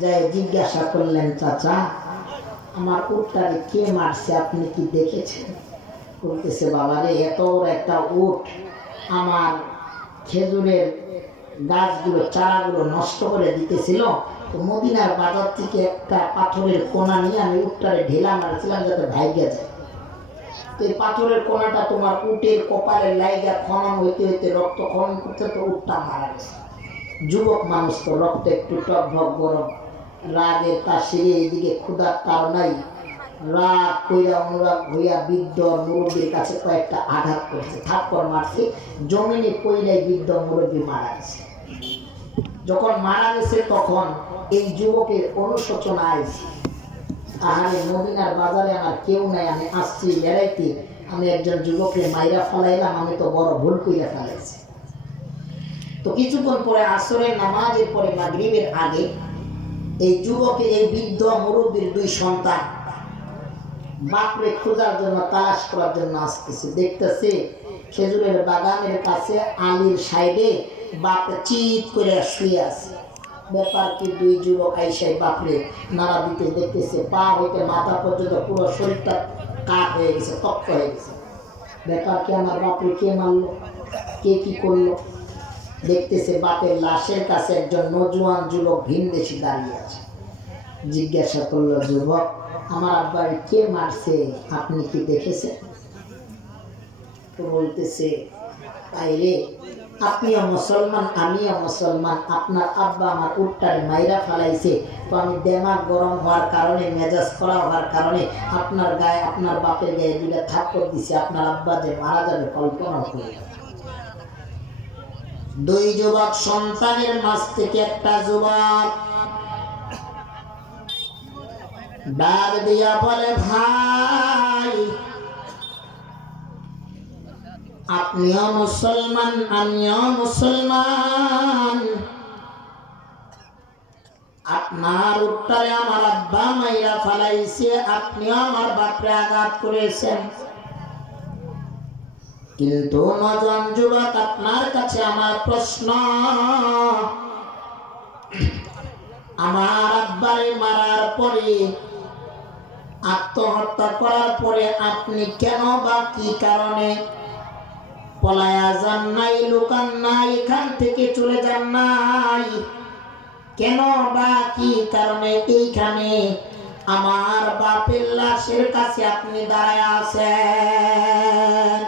যাই জিজ্ঞাসা করলেন, চাচা আমার উটটারে কে মারছে, আপনি কি দেখেছেন? বলতেছে, বাবারে এত বড় একটা উট আমার খেজুরের গাছগুলো চারাগুলো নষ্ট করে দিতেছিল, তো মদিনার বাজার থেকে একটা পাথরের কোনা নিয়ে আমি উটটারে ঢেলা মারছিলাম যাতে ভাইগা যায়। তো এই পাথরের কোনাটা তোমার উটের কপালের লাইগা খনন হইতে হইতে রক্ত খনন করতে তো উটটা মারা গেছে। যুবক মানুষ তো রক্ত একটু টকভক গরম, রাগের তাসিরে এইদিকে ক্ষুধার তার নাই, রাগ কইরা অনুরাগ হইয়া বৃদ্ধ মুরব্বীর কাছে কয়েকটা আঘাত করছে, থাপ্পড় মারছে, জমিনে পইলাই বৃদ্ধ মুরব্বী মারা গেছে। যখন মারা গেছে তখন এই যুবকের অনুশোচনা আইছে, আহারে মদিনার বাজারে আমার কেউ নাই, আমি আসছি বেড়াইতে, আমি একজন যুবকের মাইরা ফেলাইলাম, আমি তো বড় ভুল কইরা ফেলাইছি। তো কিছুক্ষণ পরে আসরের নামাজের পরে মাগরিবের আগে এই যুবকের এই বৃদ্ধ মুরব্বীর দুই সন্তান বাপরে খোঁজার জন্য তালাশ করার জন্য আসতেছে। দেখতেছে খেজুরের বাগানের কাছে আলির সাইডে বাপ চিৎ করে শুয়ে আছে। ব্যাপার কি, দুই যুবক আইসাই বাপরে নাড়া দিতে দেখতেছে, পা হইতে মাথা পর্যন্ত পুরো শরীরটা কাঠ হয়ে গেছে, তক্ত হয়ে গেছে। ব্যাপার কি, আমার বাপরে কে মারলো, কে কি করলো? দেখতেছে বাপের লাশের কাছে একজন নজওয়ান যুবক ভিনদেশী দাঁড়িয়ে আছে। জিজ্ঞাসা করলো, যুবক আমার আব্বার কে মারছে, আপনি কি দেখেছেন? তো বলতেছে, তাইলে আপনিও মুসলমান আমিও মুসলমান, আপনার আব্বা আমার উটটারে মাইরা ফেলাইছে, তো আমি দেমাগ গরম হওয়ার কারণে, মেজাজ করা হওয়ার কারণে আপনার গায়ে, আপনার বাপের গায়ে দুইটা থাপ্পড় দিছে, আপনার আব্বা যে মারা যাবে কল্পনা করে। দুই যুবক সন্তানের মাঝ থেকে একটা যুবক ডাক দিয়া বলে, ভাই আপনিও মুসলমান আমিও মুসলমান, আপনার উত্তরে আমার আব্বা মাইরা ফেলাইছে, আপনিও আমার বাপরে আঘাত করেছেন, কিন্তু নজন যুবক আপনার কাছে আমার প্রশ্ন, আমার আব্বারে মারার পরে, আত্মহত্যা করার পরে আপনি কেন বা কি কারণে পলায়া যান নাই, লুকান নাই, এখান থেকে চলে যান নাই, কেন বা কি কারণে এইখানে আমার বাপের লাশের কাছে আপনি দাঁড়ায় আছেন?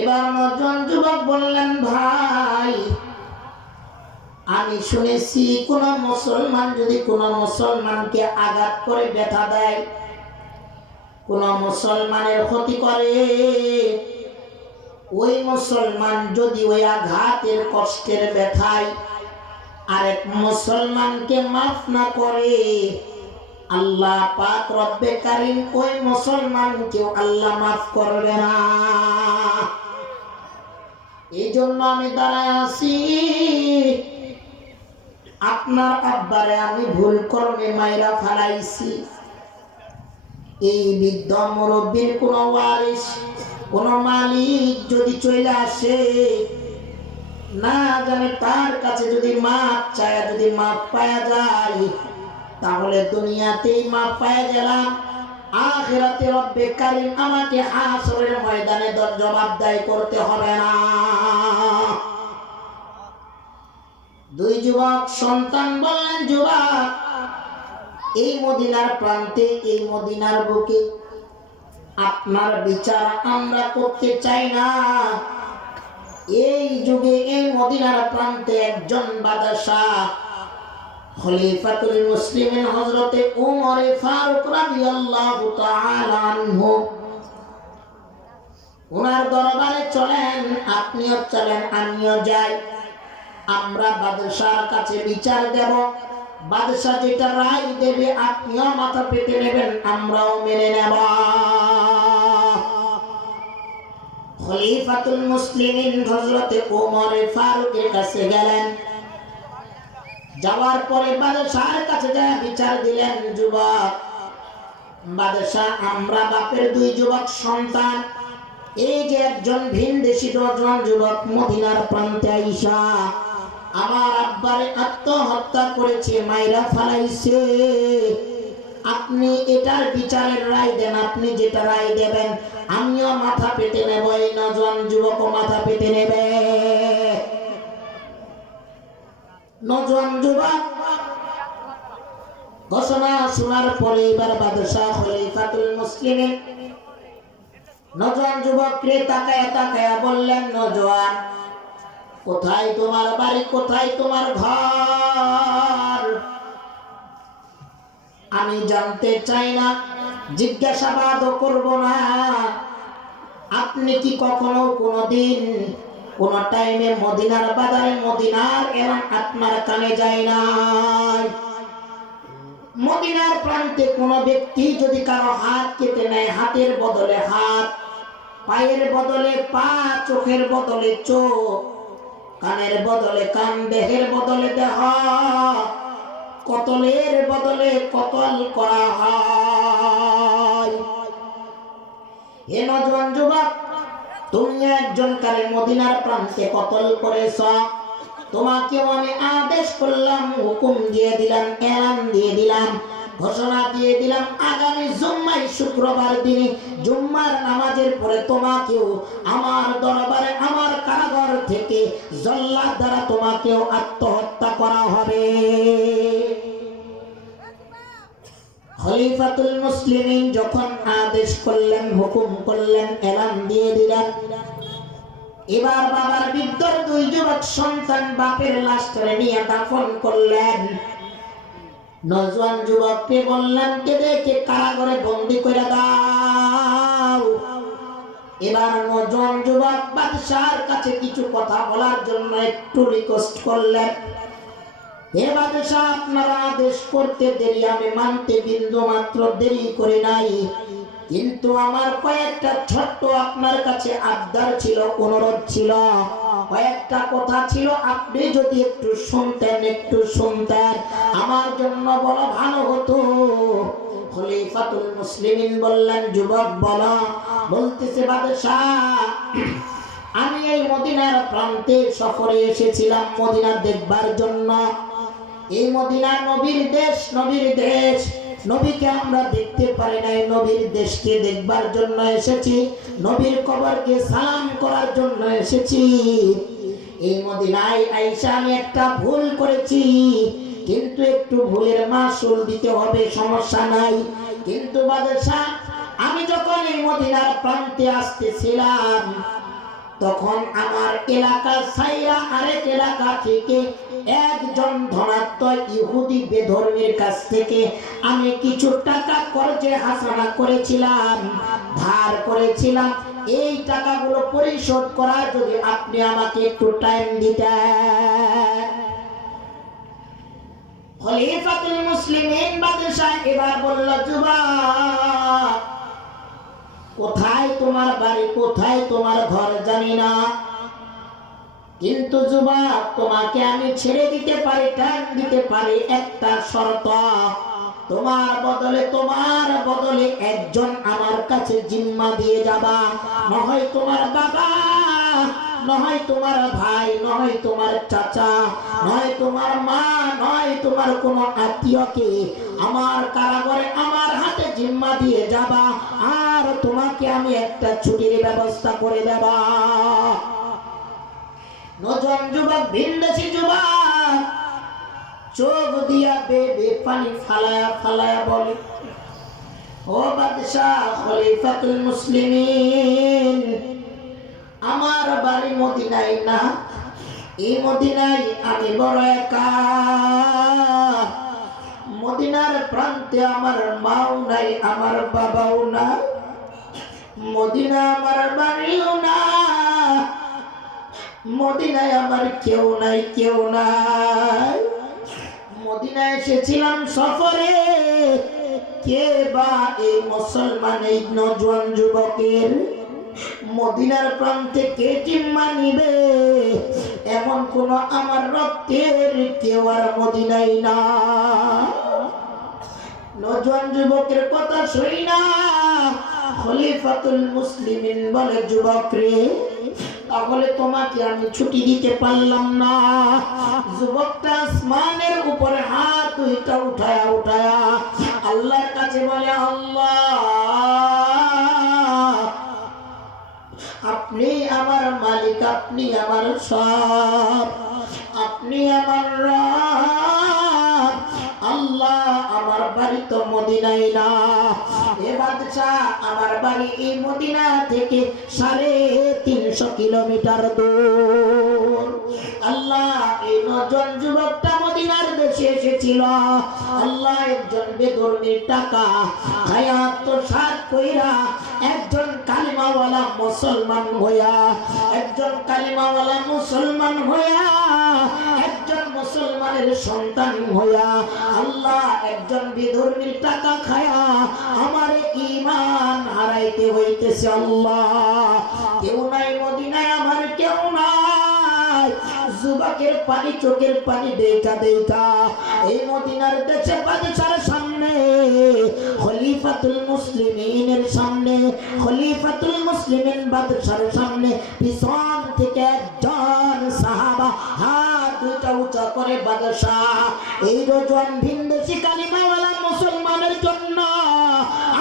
এবার নজন যুবক বললেন, ভাই আমি শুনেছি কোন মুসলমান যদি কোন মুসলমানকে আঘাত করে ব্যথা দেয়, কোন মুসলমানের ক্ষতি করে, ওই মুসলমান যদি ওই আঘাতের কষ্টের ব্যথায় আরেক মুসলমানকে মাফ না করে, আল্লাহ পাক রব্বে কারীম ওই মুসলমানকেও আল্লাহ মাফ করবে না। এই জন্য আমি দাঁড়ায় আছি, আপনার আব্বারে আমি ভুল কর্মে মাইরা ফেলাইছি। এই বৃদ্ধ মুরব্বীর কোন ওয়ারিস, কোন মালিক যদি চলে আসে, না জানে তার কাছে যদি মাপ চায়, যদি মাপ পাওয়া যায়, তাহলে দুনিয়াতেই মাপ পাওয়া গেলাম, আখিরাতে রব্বে কারীম আমাকে হাসরের ময়দানে জবাবদাহি করতে হবে না। দুই যুবক সন্তান বললেন, যুবক এই মদিনার প্রান্তে, এই মদিনার বুকে আপনার বিচার আমরা করতে চাই না। এই যুগে এই মদিনার প্রান্তে একজন বাদশাহ, খলিফাতুল মুসলিমিন হযরতে ওমর ফারুক রাদিয়াল্লাহু তাআলা আনহু, ওনার দরবারে চলেন, আপনিও চলেন আমিও যাই, আমরা বাদশার কাছে বিচার দেব, বাদশা যেটা রায় দেবে আপনিও মাথা পেতে নেবেন, আমরাও মেনে নেব। খলিফাতুল মুসলিমিন হযরতে ওমর ফারুকের কাছে গেলেন, যাওয়ার পরে বাদশার কাছে যায় বিচার দিলেন। যুবক বাদশাহ, আমরা বাপের দুই যুবক সন্তান, এই যে একজন ভিনদেশী নজওয়ান যুবক মদিনার প্রান্তে আইসা আমার আব্বারে আত্মহত্যা করেছে, মাইরা ফালাইছে। আপনি এটার বিচারের রায় দেন, আপনি যেটা রায় দেবেন আমিও মাথা পেতে নেব, এই নজওয়ান যুবকও মাথা পেতে নেবে। নজওয়ান যুবক ঘোষণা শোনার পরে এবার বাদশাহ খলিফাতুল মুসলিমিন নজওয়ান যুবককে তাকায়া তাকায়া বললেন, নজওয়ান, কোথায় তোমার বাড়ি, কোথায় তোমার ঘর? আমি জানতে চাই না, জিজ্ঞাসাবাদও করব না। আপনি কি কখনো কোনোদিন কোন টাইমে মদিনার বাজারে মদিনার এলাম আপনার কানে যায় না? মদিনার প্রান্তে কোন ব্যক্তি যদি কারো হাত কেটে নেয়, হাতের বদলে হাত, পায়ের বদলে পা, চোখের বদলে চোখ, কানের বদলে কান, দেহের বদলে দেহ, কতলের বদলে কতল করা হয়। হে নজওয়ান যুবক, তুমি একজন কারে মদিনার প্রান্তে কতল করেছ, তোমাকেও আমি আদেশ করলাম, হুকুম দিয়ে দিলাম, এলান দিয়ে দিলাম, ঘোষণা দিয়ে দিলাম, আগামী জুম্মায় শুক্রবার দিনে জুম্মার নামাজের পরে তোমাকেও আমার দরবারে আমার কারাগার থেকে জল্লাদ দ্বারা তোমাকেও আত্মহত্যা করা হবে। খলিফাতুল মুসলিমিন যখন আদেশ করলেন, হুকুম করলেন, এলান দিয়ে দিলেন, এবার বাবার বৃদ্ধর দুই যুবক সন্তান বাপের লাশটারে নিয়ে দাফন করলেন। নজওয়ান যুবককে বললেন, কে কারাগারে বন্দি করে দাও। এবার নজওয়ান যুবক বাদশাহর কাছে কিছু কথা বলার জন্য একটু রিকোয়েস্ট করলেন, হে বাদশাহ, আপনারা আদেশ করতে দেরি, আমি মানতে বিন্দু মাত্র দেরি করে নাই, কিন্তু আমার কয়েকটা ছোট্ট আপনার কাছে আবদার ছিল, অনুরোধ ছিল, কয়েকটা কথা ছিল, আপনি যদি একটু শুনতেন আমার জন্য বড় ভালো হতো। খলিফাতুল মুসলিমিন বললেন, যুবক বলো। বলতেছে, বাদশাহ, আমি এই মদিনার প্রান্তে সফরে এসেছিলাম মদিনা দেখবার জন্য। এই মদিনা নবীর দেশ, নবীকে আমরা দেখতে পারি নাই, নবীর দেশকে দেখবার জন্য এসেছি, নবীর কবরকে সালাম করার জন্য এসেছি। এই মদিনায় আইসা আমি একটা ভুল করেছি, কিন্তু একটু ভুলের মাসুল দিতে হবে, সমস্যা নাই। কিন্তু বাদশাহ, আমি যখন এই মদিনার প্রান্তে আসতেছিলাম তখন আমার এলাকা ছাইরা আরেক এলাকা থেকে একজন ধনাত্মক ইহুদি বেধর্মীর কাছ থেকে আমি কিছু টাকা কর্জে হাসানা করেছিলাম, ধার করেছিলাম। এই টাকাগুলো পরিশোধ করার যদি আপনি আমাকে একটু টাইম দিতেন। খলিফাতুল মুসলিমিন বাদশাহ এবার বলল, যুবক, কোথায় তোমার বাড়ি, কোথায় তোমার ঘর জানি না, কিন্তু যুবক, তোমাকে আমি ছেড়ে দিতে পারি, টাইম দিতে পারি, একটা শর্ত, তোমার বদলে একজন আমার কাছে জিম্মা দিয়ে যাবা, নয় তোমার বাবা, নয় তোমার ভাই, নয় তোমার চাচা, নয় তোমার মা, নয় তোমার কোনো আত্মীয়কে আমার কারাগারে আমার হাতে জিম্মা দিয়ে যাবা, আর তোমাকে আমি একটা ছুটির ব্যবস্থা করে দেবা। নজওয়ান যুবক, ভিনদেশী যুবক, চোখ দিয়া বেবে পানি ফালায়া বলে, ও বাদশাহ খলিফাতুল মুসলিমিন, আমার বাড়ি মদিনায় না, এই মদিনায় আমি বড় একা। মদিনার প্রান্তে আমার মাও নাই, আমার বাবাও না, মদিনা আমার বাড়িও না, মদিনায় আমার কেউ নাই। মদিনায় এসেছিলাম সফরে, কে বা এই মুসলমান এই নজওয়ান যুবকের মদিনার প্রান্তে কে জিম্মা নিবে, এমন কোন আমার রক্তের কেউ আর মদিনায় না। নজওয়ান যুবকের কথা শুনি না খলিফাতুল মুসলিমিন বলে, যুবক রে, তাহলে তোমাকে আমি ছুটি দিতে পারলাম না। যুবকটা আসমানের উপরে হাত দুইটা উঠায়া উঠায়া আল্লাহর কাছে বলে, আল্লাহ আপনি আমার মালিক, আপনি আমার সব, আপনি আমার রব। আল্লাহ আমার বাড়ি তো মদিনায় না, এ বাদশা আমার বাড়ি এই মদিনা থেকে 350 কিলোমিটার দূর। আল্লাহ এই 9 জন যুবকটা মদিনার দেশে এসেছিল। আল্লাহ একজন বেদরনির টাকা খায়াত তো সাত কইরা একজন কালিমাওয়ালা মুসলমান হইয়া, একজন কালিমাওয়ালা মুসলমান হইয়া, একজন মুসলমানের সন্তান হইয়া, আল্লাহ একজন বিধর্মীর টাকা খায়া আমার ঈমান হারাইতে হইতেছে। আল্লাহ কেউ নাই মদিনায়, আমার কেউ নাই। যুবকের পানি চোখের পানি দেখা দেখা এই মদিনার দেশে বাদশার সামনে, খলিফাতুল মুসলিমিনের সামনে, খলিফাতুল মুসলিমিন বাদশার সামনে পিছন থেকে একজন সাহাবা হাত দুইটা উঁচা করে, বাদশা এই রোজন ভিনদেশী কালিমাওয়ালা মুসলমানের জন্য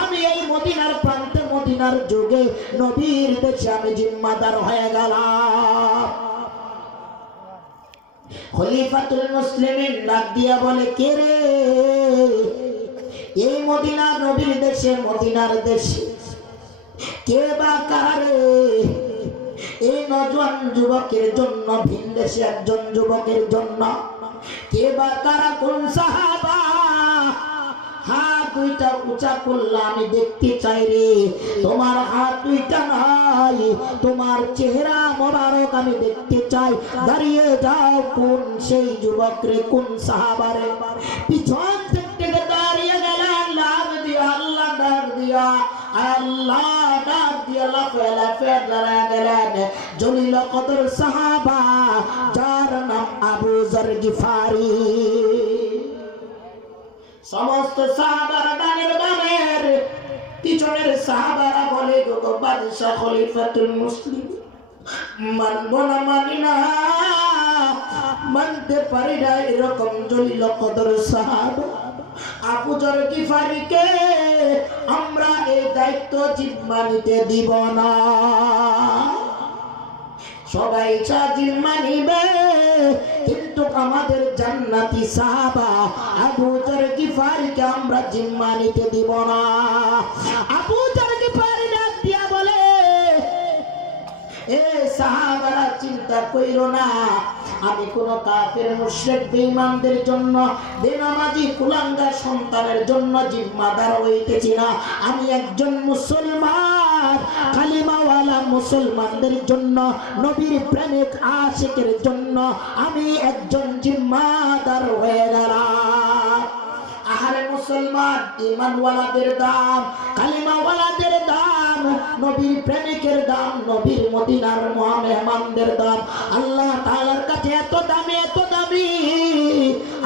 আমি এই মদিনার প্রান্তে, মদিনার যুগে নবীর দেশে আমি জিম্মাদার হয়ে গেলাম। খলিফাতুল মুসলিমিন ডাক দিয়া বলে, কে রে? এই মদিনা নবীর দেশে, মদিনার দেশে কে বা কারা রে? এই নজওয়ান যুবকের জন্য, ভিনদেশে একজন যুবকের জন্য কে বা কারা, কোন সাহাবা? হাত দুইটা উঁচা করলা, আমি দেখতে চাই রে। তোমার হাত দুইটা নাই, তোমার চেহারা মোবারক আমি দেখতে চাই। দাঁড়িয়ে যাও, কোন সেই যুবক রে, কোন সাহাবা রে? পিছন থেকে দাঁড়িয়ে গেলেন, লাভ দিয়া আল্লাহ ডাক দিয়া, আল্লাহ ডাক দিয়া লাফে দাঁড়িয়ে গেলেন জলিল কদর সাহাবা, যার নাম আবু যর গিফারি। সমস্ত সাহাবারা ডানের বামের, পিছনের সাহাবারা বলে, গো বাদশা খলিফাতুল মুসলিম, মানব না, মানি না, মানতে পারি না এরকম জলিল কদর সাহাবা আবু যর গিফারিকে আমরা এই দায়িত্ব জিম্মা নিতে দিব না। সবাই জিম্মা নিবে, কিন্তু আমাদের জান্নাতি সাহাবা আবু যর গিফারিকে আমরা জিম্মা নিতে দিব না। আবু যর গিফারি ডাক দিয়া বলে, এ সাহাবারা চিন্তা কইরো না, আমি কোন কাফের মুশরিক বেঈমানদের জন্য, বেনামাজি কুলাঙ্গার সন্তানের জন্য জিম্মাদার হইতেছি না। আমি একজন মুসলমান, কালিমাওয়ালা মুসলমানদের জন্য, নবীর প্রেমিক আশিকের জন্য আমি একজন জিম্মাদার হয়ে গেলাম। আহারে মুসলমান, ঈমানওয়ালাদের দাম, কালিমাওয়ালাদের দাম, নবীর প্রেমিকের দাম, নবীর মদিনার মেহমানদের দাম আল্লাহ তাআলার কাছে এত দামি, এত দামি।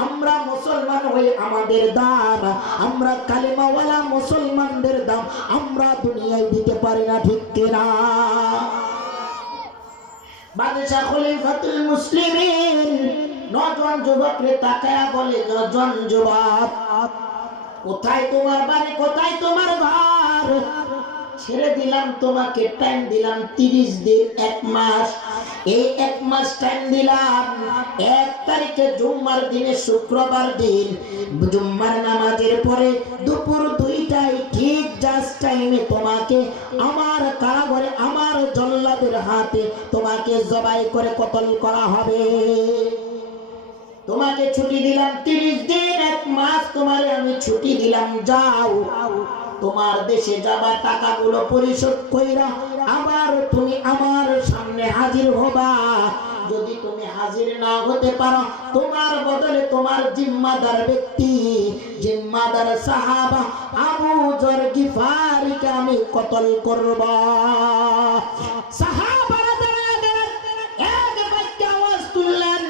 আমরা মুসলমান হই, আমাদের দাম, আমরা কালিমাওয়ালা মুসলমানদের দাম আমরা দুনিয়ায় দিতে পারি না, ঠিক কিনা? বাদশা খলিফাতুল মুসলিমিন 9 জন যুবককে তাকায়া বলে, 9 জন যুবক, কোথায় তোমার বাড়ি, কোথায় তোমার ঘর? ছেড়ে দিলাম তোমাকে, টাইম দিলাম 30 দিন, 1 মাস। এই 1 মাস টাইম দিলাম। 1 তারিখে জুম্মার দিনে, শুক্রবার দিন, জুম্মার নামাজের পরে দুপুর 2টায় ঠিক জাস্ট টাইমে তোমাকে আমার কারাগারে, আমার জল্লাদের হাতে তোমাকে জবাই করে কতল করা হবে। তোমাকে ছুটি দিলাম 30 দিন, 1 মাস তোমারে আমি ছুটি দিলাম। যাও, তোমার দেশে যাবা, টাকাগুলো পরিশোধ কইরা আবার তুমি আমার সামনে হাজির হবা। যদি তুমি হাজির না হতে পারো, তোমার বদলে তোমার জিম্মাদার ব্যক্তি, জিম্মাদার সাহাবা আবু যর গিফারিকে আমি কতল করব। সাহাবারা দাঁড়ায় এক বাক্যে আওয়াজ তুললেন,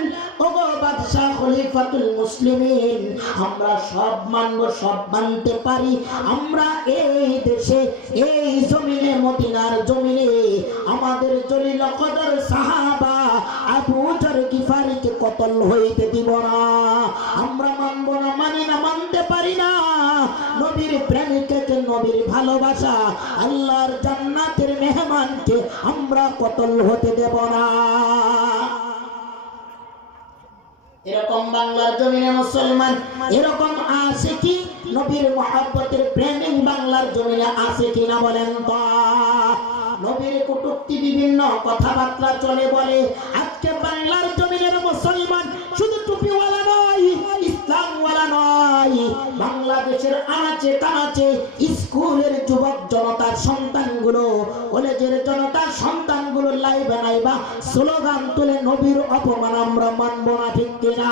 ওগো বাদশা খলিফা খলিফাতুল মুসলিমিন, আমরা সব মানব, সব মানতে পারি। আমরা এই দেশে, এই জমিনে, মদিনার জমিনে আমাদের জলিল কদর সাহাবা আবু যর গিফারিকে কতল হইতে দিব না। আমরা মানব না, মানি না, মানতে পারি না। নবীর প্রেমিককে, নবীর ভালোবাসা, আল্লাহর জান্নাতের মেহমানকে আমরা কতল হতে দেব না। এরকম বাংলার জমিনে মুসলমান এরকম আছে কি? নবীর মহব্বতের প্রেমিক বাংলার জমিনে আছে কিনা বলেন তো? নবীর কটূক্তি বিভিন্ন কথাবার্তা চলে বলে। আজকে বাংলার জমিনের মুসলমান শুধু টুপিওয়ালা নয়, ইসলামওয়ালা নয়, বাংলাদেশের আনাচে কানাচে স্কুলের যুবক জনতার সন্তানগুলো, কলেজের জনতার সন্তানগুলো লাইবে নাইবা স্লোগান তুলে নবীর অপমান আমরা মানব না, ঠিক কিনা?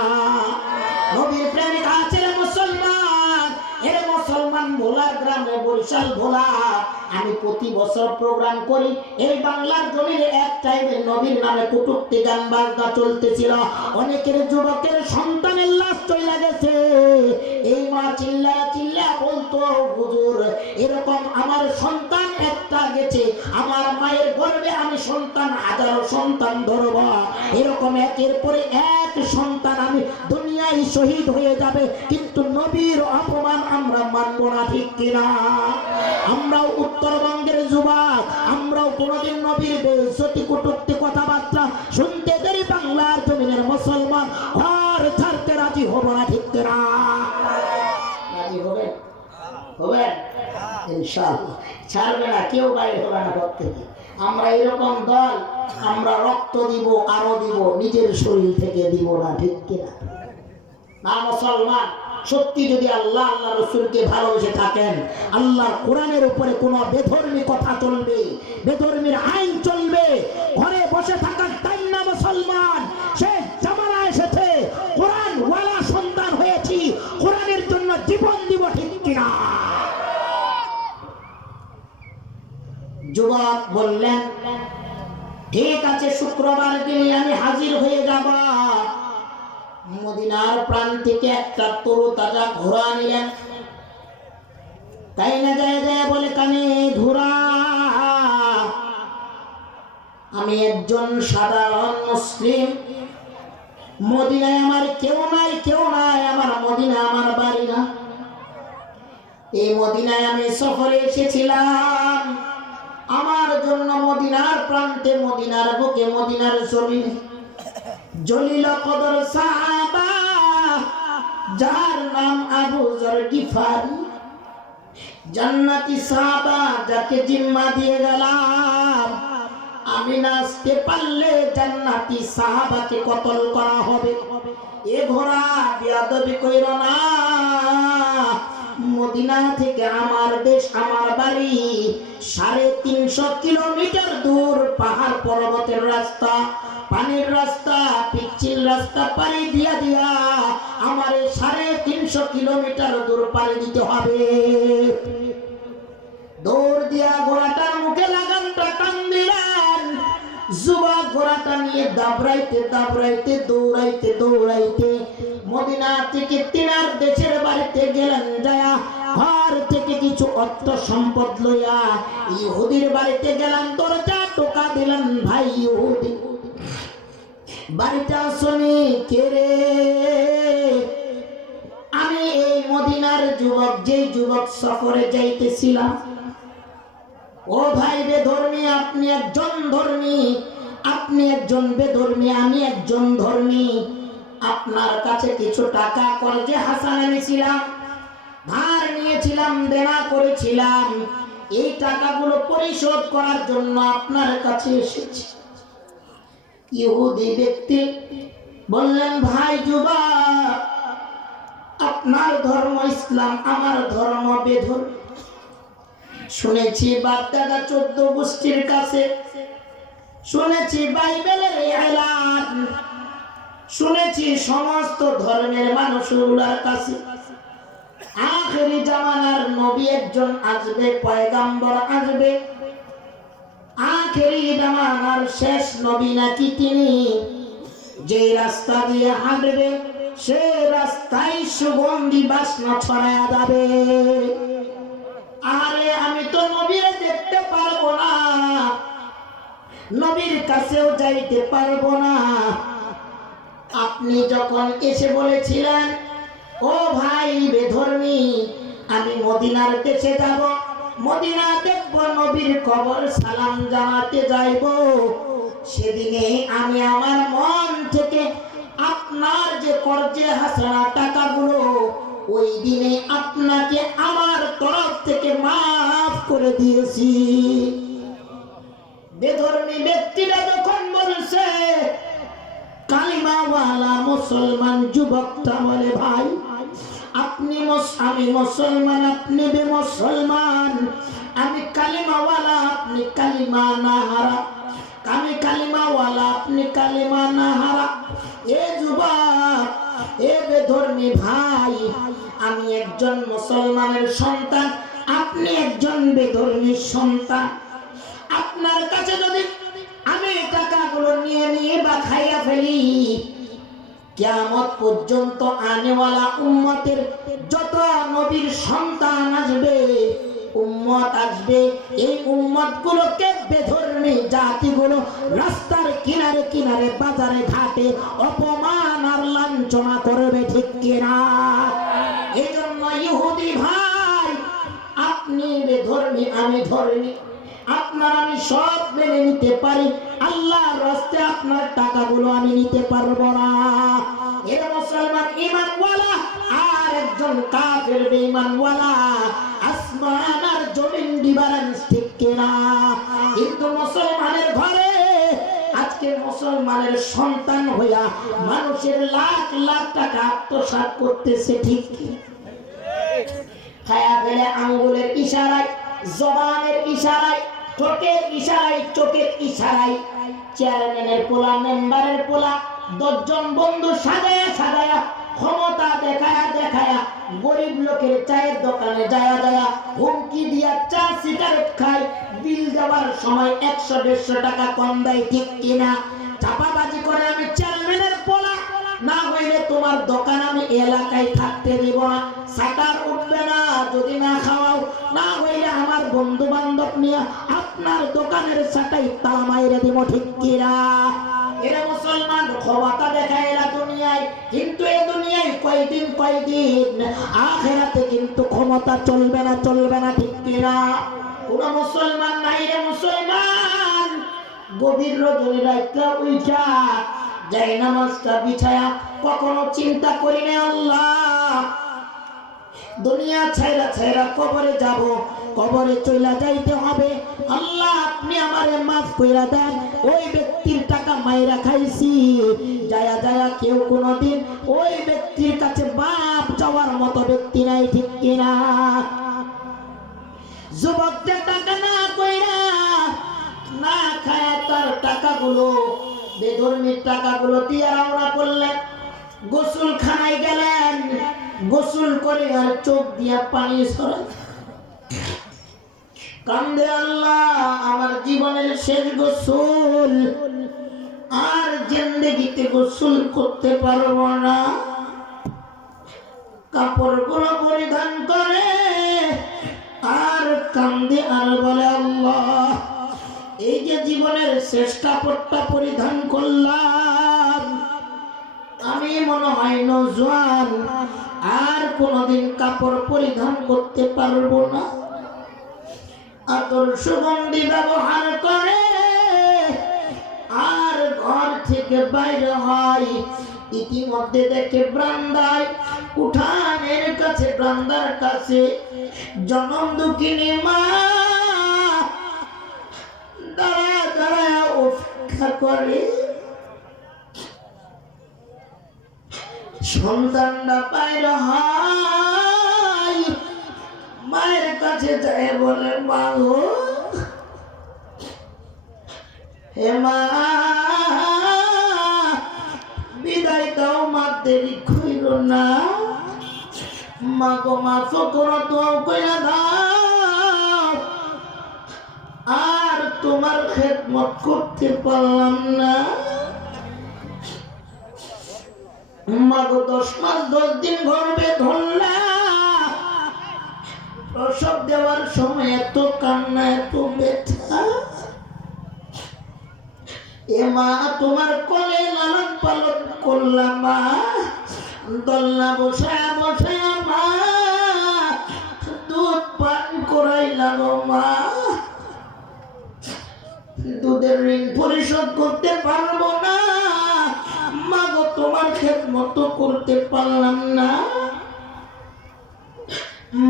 নবীর প্রেমিক আছে মুসলমান, এর মুসলমান ভোলা গ্রামে, বরিশাল ভোলা, আমি প্রতি বছর প্রোগ্রাম করি। এই বাংলার জমিনে এক টাইমে নবীর নামে কটূক্তি গান বাজনা চলতেছিল। অনেকের যুবকের সন্তানের লাশ চলে গেছে। এই মা চিল্লা চিল্লা বলতো, হুজুর এরকম আমার সন্তান একটা গেছে, আমার মায়ের গর্ভে আমি সন্তান, হাজারো সন্তান ধরব, এরকম একের পরে এক সন্তান আমি দুনিয়ায় শহীদ হয়ে যাবে, কিন্তু নবীর অপমান আমরা মানব না, ঠিক কিনা? আমরাও উত্তরবঙ্গের যুবক, আমরাও কোনোদিন নবীর বেইজ্জতি কটূক্তি কথাবার্তা শুনতে দেরি বাংলার জমিনের মুসলমান ঘর ছাড়তে রাজি হব না, ঠিক কিনা? রাজি হবে? হবে ইনশাআল্লাহ। ছাড়বে না কেউ, বাইরে হবে না ঘর থেকে। আমরা এরকম দল, আমরা রক্ত দিব, আরো দিব, নিজের শরীর থেকে দিব না, ঠিক কিনা? না মুসলমান, সত্যি যদি আল্লাহ আল্লাহ রসুলকে ভালোবেসে থাকেন, আল্লাহর কোরআনের উপরে কোন বেধর্মী কথা চলবে, বেধর্মীর আইন চলবে, ঘরে বসে থাকার টাইম না মুসলমান। সে জামানা এসেছে, কোরআন ওয়ালা সন্তান হয়েছি, কোরআনের জন্য জীবন দিব, ঠিক কিনা? যুবক বললেন, ঠিক আছে, শুক্রবার দিনে আমি হাজির হয়ে যাব। মদিনার প্রাণ থেকে একটা তরু তাজা ঘোড়া নিলেন। তাই না যায় যায় বলে, কানে ধুরা, আমি একজন সাধারণ মুসলিম, মদিনায় আমার কেউ নাই, কেউ নাই, আমার মদিনা আমার বাড়ি না। এই মদিনায় আমি সফরে এসেছিলাম, আমার জন্য মদিনার প্রান্তে, মদিনার বুকে, মদিনার জমিনে জলিল কদর সাহাবা যার নাম আবু যর গিফারি, জান্নাতি সাহাবা, যাকে জিম্মা দিয়ে গেলাম, আমি নাচতে পারলে জান্নাতি সাহাবাকে কতল করা হবে। এ ঘোড়া বেয়াদবি কইর না, মদিনা থেকে আমার দেশ, আমার বাড়ি 350 কিলোমিটার দূর, পাহাড় পর্বতের রাস্তা, পানির রাস্তা, পিচ্ছিল রাস্তা পাড়ি দিয়া দিয়া আমার 350 কিলোমিটার দূর পাড়ি দিতে হবে। দৌড় দিয়া ঘোড়াটার মুখে লাগামটা টান দিলেন। যুবক ঘোড়াটা নিয়ে দাবড়াইতে দাবড়াইতে, দৌড়াইতে দৌড়াইতে মদিনা থেকে তিনার দেশের বাড়িতে গেলেন। যায়া ঘর থেকে কিছু অর্থ সম্পদ লইয়া ইহুদির বাড়িতে গেলেন। দরজা টোকা দিলেন, ভাই ইহুদি, বাড়িটা শুনি কে রে? আমি এই মদিনার যুবক, যেই যুবক সফরে যাইতেছিলাম। ও ভাই বেধর্মী, আপনি একজন ধর্মী, আপনি একজন বেধর্মী, আমি একজন ধর্মী। আপনার কাছে কিছু টাকা কর্জে হাসান এনেছিলাম, ধার নিয়েছিলাম, দেনা করেছিলাম, এই টাকাগুলো পরিশোধ করার জন্য আপনার কাছে এসেছি। ইহুদি ব্যক্তি বললেন, ভাই যুবক, আপনার ধর্ম ইসলাম, আমার ধর্ম বেধর্মী। শুনেছি বাপ দাদা 14 গোষ্ঠীর কাছে, শুনেছি বাইবেলের এলান, শুনেছি সমস্ত ধর্মের মানুষগুলোর কাছে আখেরি জামানার নবী একজন আসবে, পয়গাম্বর আসবে, আখেরি জামানার শেষ নবী নাকি তিনি। যে রাস্তা দিয়ে হাঁটবে সে রাস্তায় সুগন্ধি বাসনা ছড়ায়া যাবে। আরে আমি তো নবীর দেখতে পারবো না, নবীর কাছেও যাইতে পারবো না। আপনি যখন এসে বলেছিলেন, ও ভাই বেধর্মী, আমি মদিনার দেশে যাব, মদিনা দেখব, নবীর কবর সালাম জানাতে যাইব, সেদিনে আমি আমার মন থেকে আপনার যে কর্জে হাসানা টাকাগুলো, ওই দিনে আপনাকে আমার তরফ থেকে মাফ করে দিয়েছি। বেধর্মী ব্যক্তিরা যখন বলছে, কালিমাওয়ালা মুসলমান যুবকটা বলে, ভাই আপনি আমি মুসলমান, আপনি বেমুসলমান, আমি কালিমাওয়ালা, আপনি কালিমা না হারা, আমি কালিমাওয়ালা, আপনি কালিমা না হারা। এ যুবক, এ বেধর্মী ভাই, আমি একজন মুসলমানের সন্তান, আপনি একজন বেধর্মীর সন্তান। আপনার কাছে যদি আমি টাকাগুলো নিয়ে নিয়ে বা খাইয়া ফেলি, কিয়ামত পর্যন্ত আনেওয়ালা উম্মতের যত নবীর সন্তান আসবে, উম্মত আসবে, এই উম্মত গুলোকে বেধর্মী জাতিগুলো রাস্তার কিনারে কিনারে, বাজারে ঘাটে অপমান আর লাঞ্ছনা করবে, ঠিক কিনা? এই জন্য ইহুদি ভাই, আপনি বেধর্মী, আমি ধর্মী, আপনার আমি সব মেনে নিতে পারি, আল্লাহর রাস্তে আপনার টাকাগুলো আমি নিতে পারবো না। এর মুসলমান ঈমানওয়ালা আর একজন কাফের বেঈমানওয়ালা, আসমান আর জমিন ডিফারেন্স, ঠিক কিনা? কিন্তু মুসলমানের ঘরে আজকে মুসলমানের সন্তান হইয়া মানুষের লাখ লাখ টাকা আত্মসাৎ করতেছে, ঠিক কি? খায়া ফেলে আঙ্গুলের ইশারায়, জবানের ইশারায়, ঠোঁটের ইশারায়, চোখের ইশারায়, চেয়ারম্যানের পোলা, মেম্বারের পোলা, 10 জন বন্ধু সাজায়া সাজায়া, ক্ষমতা দেখায়া দেখায়া, গরিব লোকের চায়ের দোকানে যায়া যায়া হুমকি দিয়া চা সিগারেট খায়, বিল দেওয়ার সময় 100-150 টাকা কম দেয়, ঠিক কিনা? চাপাবাজি করে, আমি চেয়ারম্যানের পোলা, না হইলে তোমার দোকান আমি এলাকায় থাকতে দিব না, শাটার উঠবে না যদি না খাওয়াও, না হইলে আমার বন্ধু বান্ধব নিয়ে আপনার দোকানের শাটাই তালা মাইরে দিব, ঠিক কিনা? এরা মুসলমান ক্ষমতা দেখায় এরা দুনিয়ায়, কিন্তু এই দুনিয়ায় কয়দিন কয়দিন, আখিরাতে কিন্তু ক্ষমতা চলবে না, চলবে না, ঠিক কিনা? কোন মুসলমান নাই রে মুসলমান, গভীর রজনী রাইতে উঠা যাই নামাজটা বিছায়া কখনো চিন্তা করি না, আল্লাহ দুনিয়া ছাইরা ছাইরা কবরে যাব, কবরে চইলা যাইতে হবে, আল্লাহ আপনি আমারে মাফ কইরা দেন। ওই ব্যক্তির টাকা মাইরা খাইছি, যায়া যায়া কেউ কোনোদিন ওই ব্যক্তির কাছে বাপ যাওয়ার মতো ব্যক্তি নাই, ঠিক কিনা? যুবকদের টাকা না কইরা, না খায়া তার টাকাগুলো, বেধর্মীর টাকাগুলো দিয়ে রওনা করলেন, গোসল খানায় গেলেন, গোসল করে আর চোখ দিয়া পানি সরাই কান্দে, আল্লাহ আমার জীবনের শেষ গোসল, আর জিন্দেগিতে গোসল করতে পারবো না। কাপড়গুলো পরিধান করে আর কান্দে আর বলে, আল্লাহ এই যে জীবনের শেষ কাপড়টা পরিধান করলাম, আমি মনে হয় নওজোয়ান, আর কোনদিন কাপড় পরিধান করতে পারবো না। আতর সুগন্ধি ব্যবহার করে আর ঘর থেকে বাইরে হয়, ইতিমধ্যে দেখে বারান্দায়, উঠানের কাছে, বারান্দার কাছে জনম দুঃখিনী মা দাঁড়ায় দাঁড়ায় অপেক্ষা করে, সন্তানটা বাইরে হয়, মায়ের কাছে যায় বলে, মা গো, হে মা বিদায় দাও, মা দেরি কইর না, মা গো মাফ করো, দোয়া কইরা দাও, আর তোমার খেদমত করতে পারলাম না। মাগো 10 মাস 10 দিন গর্ভে ধরলা, প্রসব দেওয়ার সময় এত কান্না এত ব্যথা। এ মা তোমার কোলে লালন পালন করলাম মা, দোলনা বসায়া বসায়া মা দুধ পান করাইলাম মা, দুধের ঋণ পরিশোধ করতে পারবো না মা গো, তোমার খেদমত করতে পারলাম না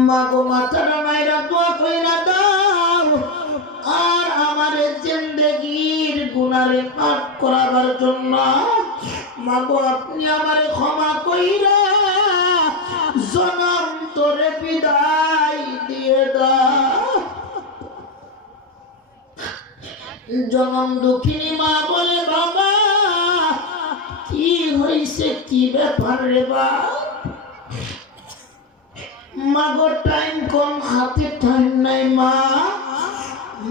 মা গো, মাথাটা মাইরা দোয়া কইরা দাও আর আমার জিন্দেগির গুনারে মাফ করাবার জন্য মা গো, আপনি আমারে ক্ষমা কইরা জনন্তরে বিদায় দিয়ে দাও। জনম দুঃখিনী মা বলে বাবা কি হইছে, কি ব্যাপার রে বা? মাগো টাইম কম, হাতে টাইম নাই মা।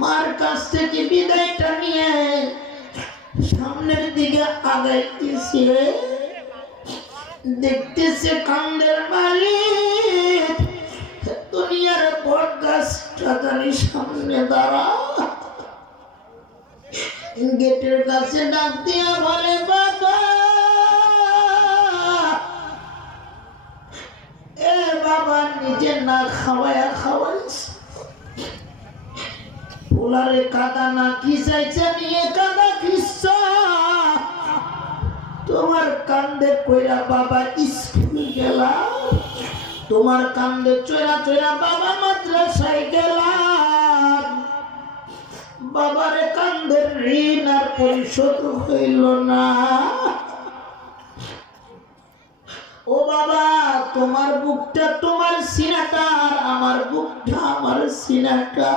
মার কাছ থেকে বিদায়টা নিয়ে সামনের দিকে আগাইতেছে, দেখতেছে কান্দের মালিক দুনিয়ার বট গাছটা জানি সামনে দাঁড়া, গেটের কাছে ডাক দিয়া বলে বাবা এ বাবা, নিজে না খাওয়ায়া খাওয়াইস, পোলারে কাদা না খিসাইছে নিয়ে কাদা খিস, তোমার কান্দে কইরা বাবা স্কুল গেলা, তোমার কান্দে চৈরা চৈরা বাবা মাদ্রাসায় গেলাম, বাবারে কান্দের ঋণ আর পরিশোধ হইল না। ও বাবা, তোমার বুকটা তোমার সিনাটা আর আমার বুকটা আমার সিনাটা,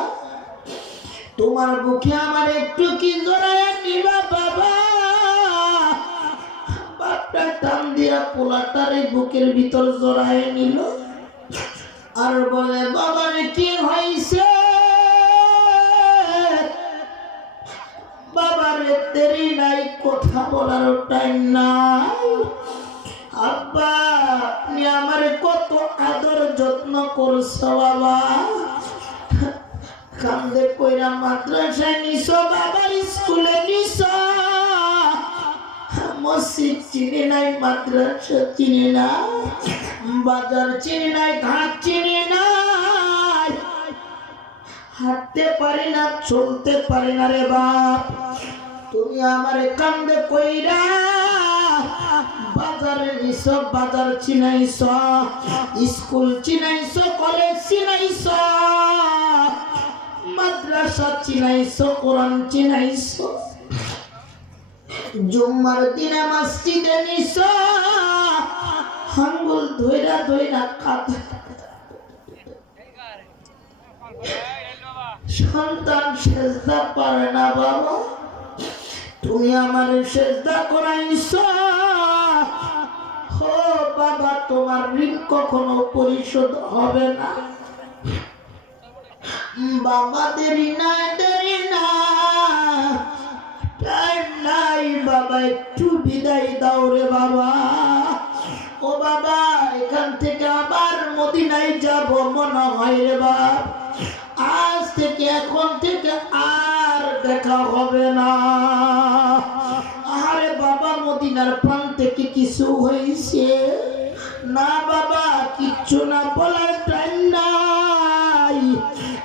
তোমার বুকে আমার একটু কি জড়ায় নিবা বাবা? বাপটা টান দিয়া পোলাটার বুকের ভিতর জড়ায় নিল আর বলে বাবারে কি হয়েছে? বাবারে দেরি নাই, কথা বলার টাইম নাই। আব্বা আপনি আমারে কত আদর যত্ন করছো বাবা, কান্দে কইরা মাদ্রাসায় নিছো বাবা, স্কুলে নিছো, মসজিদ চিনি নাই, মাদ্রাসা চিনি না, বাজার চিনি নাই, ঘাট চিনি নাই, হাঁটতে পারি না, চলতে পারি না রে বাপ, তুমি আমারে কান্দে কইরা বাজারে নিছো, বাজার চিনাইছ, স্কুল চিনাইছ, কলেজ চিনাইছ, মাদ্রাসা চিনাইছ, কোরআন চিনাইছ, জুম্মার দিনে মসজিদে নিছ, আঙ্গুল ধইরা ধইরা কাঁদে, সন্তান সেজদা পারে না বাবা, তুমি আমারে সেজদা করাইছ, ও বাবা তোমার ঋণ কখনো পরিশোধ হবে না বাবা, দেরি নাই দেরি না, টাইম নাই বাবা, একটু বিদায় দাও রে বাবা। ও বাবা, এখান থেকে আবার মদিনায় যাব মনে হয় রে বাপ, আজ থেকে এখন থেকে আর দেখা হবে না। আরে বাবা, মদিনার প্রাণ থেকে কিছু হয়েছে না বাবা, কিচ্ছু না বলার টাইম নাই।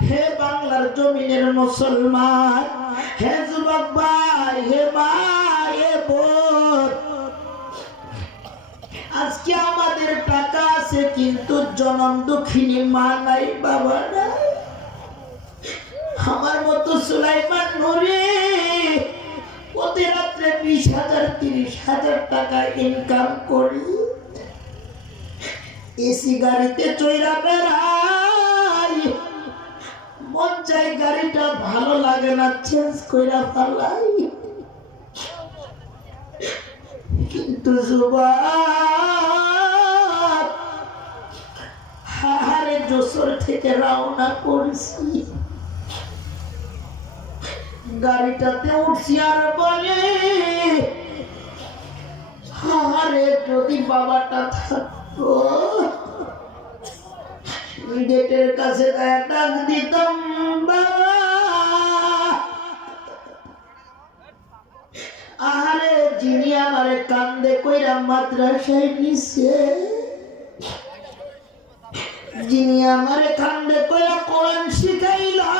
হে বাংলার জমিনের মুসলমান, হে যুবক ভাই, হে মা, হে বোন, আজকে আমাদের টাকা আছে কিন্তু জনম দুঃখিনী মা নাই, বাবা নাই। আমার মতো সুলাইমান নূরে প্রতি রাত্রে 20,000 30,000 টাকা ইনকাম করি, এসি গাড়িতে চইরা বেড়াই, মন চাই গাড়িটা ভালো লাগে না চেঞ্জ কইরা ফেলাই, কিন্তু যুবক হারে যশোর থেকে রওনা করছি, গাড়িটাতে উঠছি আর বলে আরে যদি বাবাটা থাকতো, গেটের কাছে ডাক দিতাম, বাবা। আরে যিনি আমারে কান্দে কইরা মাদ্রাসায় নিছে, যিনি আমারে কান্দে কইরা কোরআন শিখাইলা,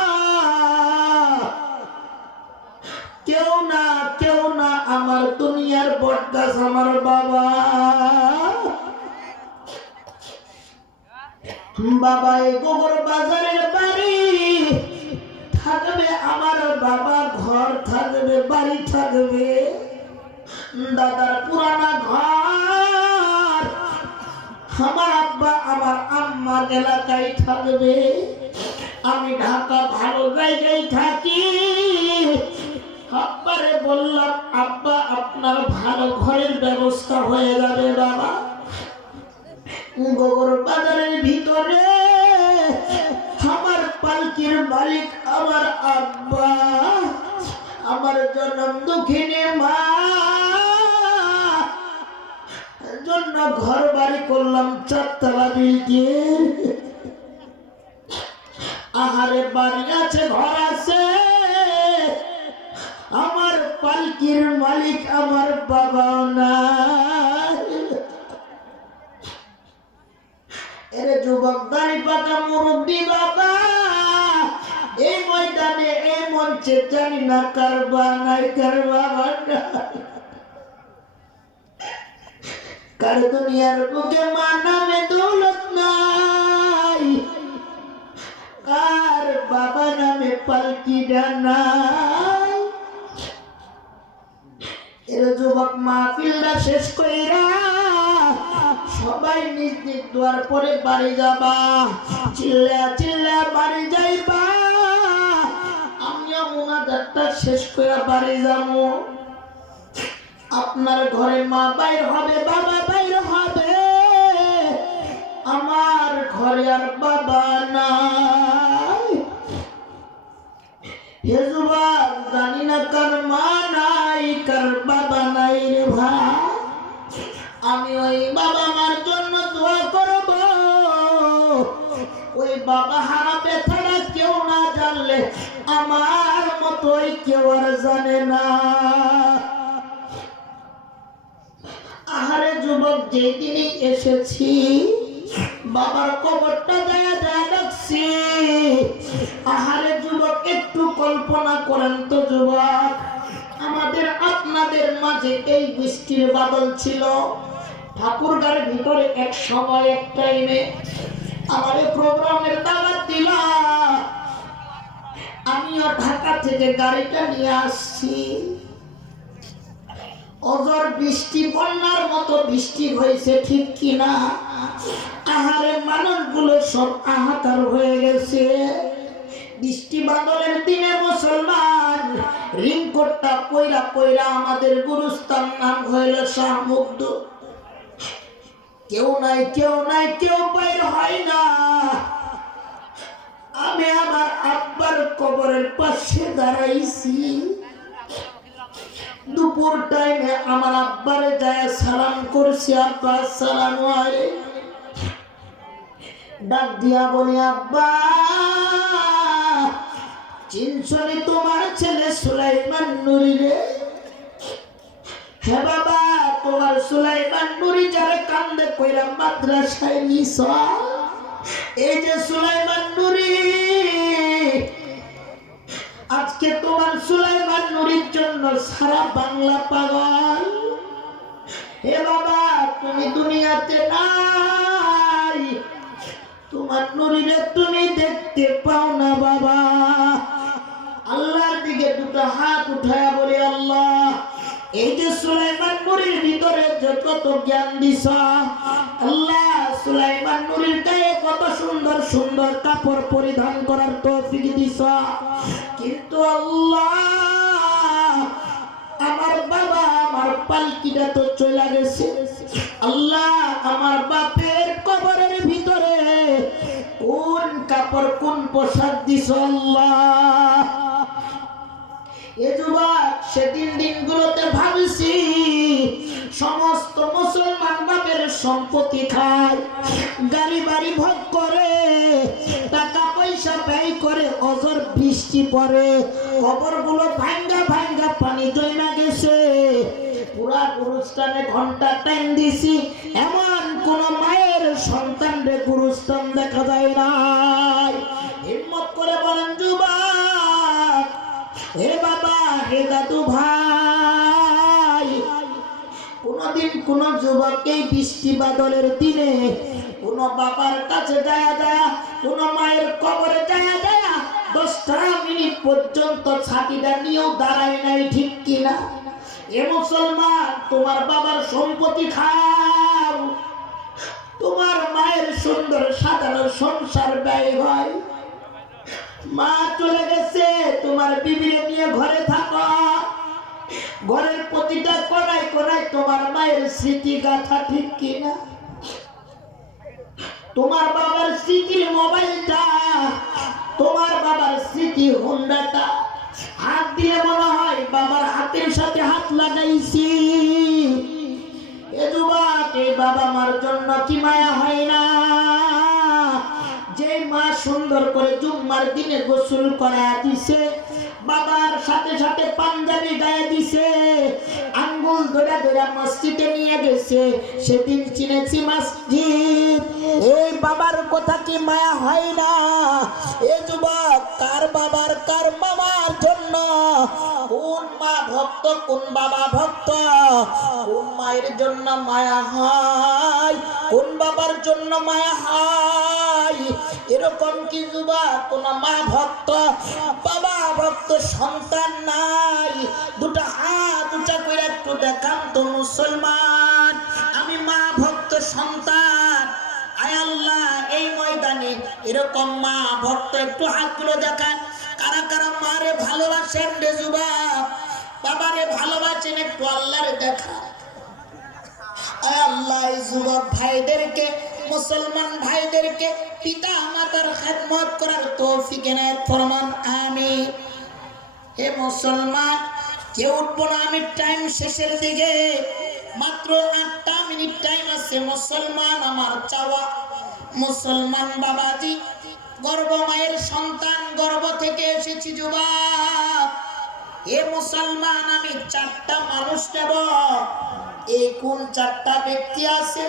কেউ না কেউ না, আমার দুনিয়ার বটগাছ আমার বাবা। বাবা এই গোবর বাজারের বাড়ি থাকবে, আমার বাবা ঘর থাকবে, বাড়ি থাকবে, দাদার পুরানা ঘর, আমার আব্বা আমার আম্মার এলাকায় থাকবে। আমি ঢাকা ভালো জায়গায় থাকি। আব্বারে বললাম, আব্বা আপনার ভালো ঘরের ব্যবস্থা হয়ে যাবে বাবা। গোবর বাজারের ভিতরে আমার পালকির মালিক আমার আব্বা, আমার জন্ম দুঃখিনী মা জন্য ঘর বাড়ি করলাম 4 তলা বিল্ডিং। আহারে বাড়ি আছে, ঘর আছে, আমার পালকির মালিক আমার বাবা না। এরে যুবক দাড়ি পাকা মুরব্বী বাবা, এই ময়দানে এই মঞ্চে জানি না কার বানাই কার বাবা না, কার দুনিয়ার বুকে মা নামে দৌলত নাই, কার বাবা নামে পালকি নাই। এর যুবক মাহফিলটা শেষ কইরা সবাই নিজ নিজ দুয়ার পরে বাড়ি যাবা, চিল্লা চিল্লা বাড়ি যাইবা। আমিও মুনাজাতটা শেষ কইরা বাড়ি যাবো। আপনার ঘরে মা বাইর হবে, বাবা বাইর হবে, আমার ঘরে আর বাবা নাই। হে যুবক, জানি না কার মা নাই কার বাবা নাই রে ভাই। আমি ওই বাবা মার জন্য দোয়া করব। ওই বাবা হারা ব্যথাটা কেউ না জানলে আমার মতোই কেউ আর জানে না। আহারে যুবক, যেদিনই এসেছি বাবার কবরটা যায় ডাকছি। আহারে যুবক, একটু কল্পনা করেন তো যুবক, আমাদের আপনাদের মাঝে এই বৃষ্টির বাদল ছিল। ঠাকুরগাঁর ভিতরে এক সময় এক টাইমে আমার প্রোগ্রামের দাওয়াত দিল। আমিও ঢাকা থেকে গাড়িটা নিয়ে আসছি। অজর বৃষ্টি, বন্যার মতো বৃষ্টি হয়েছে, ঠিক কিনা? আহারে মানুষগুলো সব আহাকার হয়ে গেছে। বৃষ্টি বাদলের দিনে মুসলমান রিংকোটটা পয়রা পয়রা আমাদের গুরুস্থান নাম হইল শাহ মুগ্ধ। কেউ নাই, কেউ নাই, কেউ বাইর হয় না। আমি আমার আব্বার কবরের পাশে দাঁড়াইছি। দুপুর টাইমে আমার আব্বারে যায় সালাম করছি, আব্বা আসসালামু আলাইকুম। ডাক দিয়া বলি, আব্বা চিনছনি তোমার ছেলে সুলাইমান নুরি রে? হ্যাঁ বাবা, তোমার সুলাইমান নুরি যারা কান্দে কইরা মাদ্রাসায় নিছ, এই যে সুলাইমান নুরি, আজকে তোমার সুলাইমান নুরির জন্য সারা বাংলা পাগল। হে বাবা, তুমি দুনিয়াতে নাই, তোমার নুরিরে তুমি দেখতে পাও না বাবা। আল্লাহর দিকে দুটো হাত উঠায়া বলি, আল্লাহ এই যে সুলাইমান নুরির ভিতরে যে কত জ্ঞান দিছ, আল্লাহ সুলাইমান নুরির গায়ে কত সুন্দর সুন্দর কাপড় পরিধান করার তৌফিক দিছ, কিন্তু আল্লাহ আমার বাবা আমার পালকিটা তো চলে গেছে। আল্লাহ আমার বাপের কবরের ভিতরে কোন কাপড় কোন পোশাক দিছ আল্লাহ। এ যুবক, সেদিন দিনগুলোতে ভাবছি সমস্ত মুসলমান বাপের সম্পত্তি খায়, গাড়ি বাড়ি ভোগ করে, টাকা পয়সা ব্যয় করে, অজর বৃষ্টি পড়ে, কবরগুলো ভাঙ্গা ভাঙ্গা পানি জমা গেছে, পুরা গুরুস্থানে ঘন্টা টাইম দিছি, এমন কোন মায়ের সন্তানরে গুরুস্থান দেখা যায় না। হিম্মত করে বলেন যুবক, হে বাবা, হে দাদু ভাই, কোনদিন কোন যুবক এই বৃষ্টি বাদলের দিনে কোন বাবার কাছে যায় যায়, কোন মায়ের কবরে যায় যায় 10টা মিনিট পর্যন্ত ছাতিটা নিয়েও দাঁড়ায় নাই, ঠিক কিনা? এ মুসলমান, তোমার বাবার সম্পত্তি খাও, তোমার মায়ের সুন্দর সাজানো সংসার ব্যয় হয়, মা চলে গেছে, তোমার বিবিরে নিয়ে ঘরে থাকো, ঘরের প্রতিটা কোনায় কোনায় তোমার মায়ের স্মৃতি গাথা, ঠিক কিনা? তোমার বাবার স্মৃতির মোবাইলটা, তোমার বাবার স্মৃতি হোন্ডাটা, হাত দিলে মনে হয় বাবার হাতের সাথে হাত লাগাইছি। এ যুবক, এই বাবা মার জন্য কি মায়া হয় না? যে মা সুন্দর করে জুম্মার দিনে গোসল করা দিছে, বাবার সাথে সাথে পাঞ্জাবি গায়ে দিছে, আঙ্গুল ধরে ধরে মসজিদে নিয়ে গেছে, সেদিন চিনেছি মসজিদ। এই বাবার কথা কি মায়া হয় না? এ যুবক, কার বাবার কার মামার জন্য কোন মা ভক্ত, কোন বাবা ভক্ত, কোন মায়ের জন্য মায়া হয়, কোন বাবার জন্য মায়া হয়? এরকম কি যুবক কোন মা ভক্ত, বাবা ভক্ত সন্তান নাই? দুটা হাত উঁচা করে একটু দেখান তো মুসলমান, আমি মা ভক্ত সন্তান। আয় আল্লাহ, এই ময়দানে এরকম মা ভক্ত একটু হাতগুলো দেখান। কারা কারা মারে ভালোবাসেন রে যুবক, বাবারে ভালোবাসেন, একটু আল্লাহরে দেখা। আয় আল্লাহ, এই যুবক ভাইদেরকে, মুসলমান ভাইদেরকে পিতা মাতার খেদমত করার তৌফিক এনায়েত ফরমান, আমিন। হে মুসলমান, কেউ উঠবো না, আমি টাইম শেষের দিকে, মাত্র 8টা মিনিট টাইম আছে। মুসলমান আমার চাওয়া, মুসলমান বাবাজি, গর্ভ মায়ের সন্তান, গর্ভ থেকে এসেছি যুবক। এ মুসলমান, আমি 4টা মানুষ নেব। এই কোন 4টা ব্যক্তি আছে